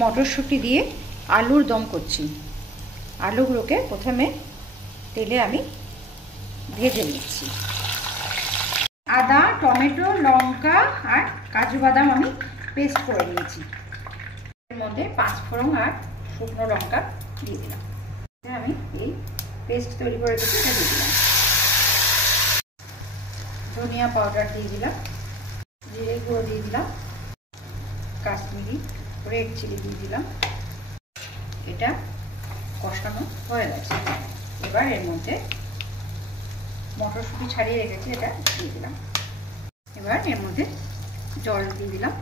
মটরশুঁটি দিয়ে আলুর দম করছি। আলুগুলোকে প্রথমে তেলে আমি ভেজে নিচ্ছি। আদা, টমেটো, লঙ্কা আর কাজু বাদাম আমি পেস্ট করে নিয়েছি। এর মধ্যে 5 ফোড়ন আর শুকনো লঙ্কা দিয়ে দিলাম। আমি এই পেস্ট তৈরি করে রেখেছি এটা দিয়ে দিলাম। ধনিয়া পাউডার দিয়ে দিলাম, জিরে গুঁড়ো দিয়ে দিলাম, কাশ্মীরি রেড চিলি দিয়ে দিলাম। এটা কষানো হয়ে গেছে। এবার এর মধ্যে মটরশুঁটি ছাড়িয়ে রেখেছি, এটা দিয়ে দিলাম। এবার এর মধ্যে জল দিয়ে দিলাম,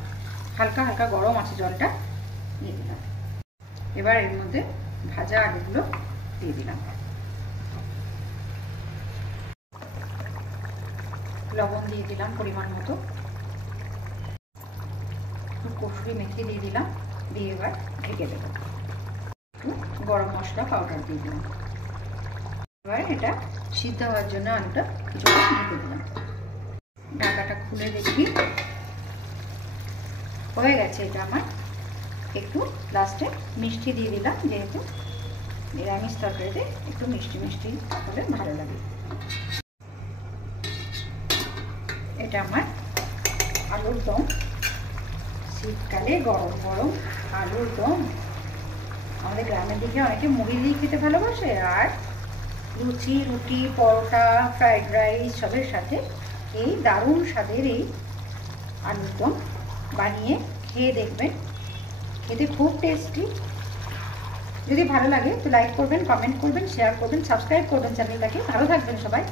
হালকা হালকা গরম আছে জলটা, দিয়ে দিলাম। এবার এর মধ্যে ভাজা আলুগুলো দিয়ে দিলাম। লবণ দিয়ে দিলাম পরিমাণ মতো, একটু কসুরি মেথি দিয়ে দিলাম, দিয়ে এবার ঢেকে দেব। একটু গরম মশলা পাউডার দিয়ে দিলাম। এবার এটা সিদ্ধ হওয়ার জন্য আলুটা কিছুটা ঢেকে দিলাম। ঢাকাটা খুলে দেখি, হয়ে গেছে এটা আমার। একটু লাস্টে মিষ্টি দিয়ে দিলাম, যেহেতু নিরামিষ তরকারিতে একটু মিষ্টি মিষ্টি হলে ভালো লাগে। এটা আমার আলুর দম, শীতকালে গরম গরম আলুর দম। আমাদের গ্রামের দিকে অনেকে মুড়ি দিয়ে খেতে ভালোবাসে, আর লুচি, রুটি, পরোটা, ফ্রাইড রাইস সবের সাথে এই দারুণ স্বাদের এই আলুর দম বানিয়ে খেয়ে দেখবেন, খেতে খুব টেস্টি। যদি ভালো লাগে তো লাইক করবেন, কমেন্ট করবেন, শেয়ার করবেন, সাবস্ক্রাইব করবেন চ্যানেলটাকে। ভালো থাকবেন সবাই।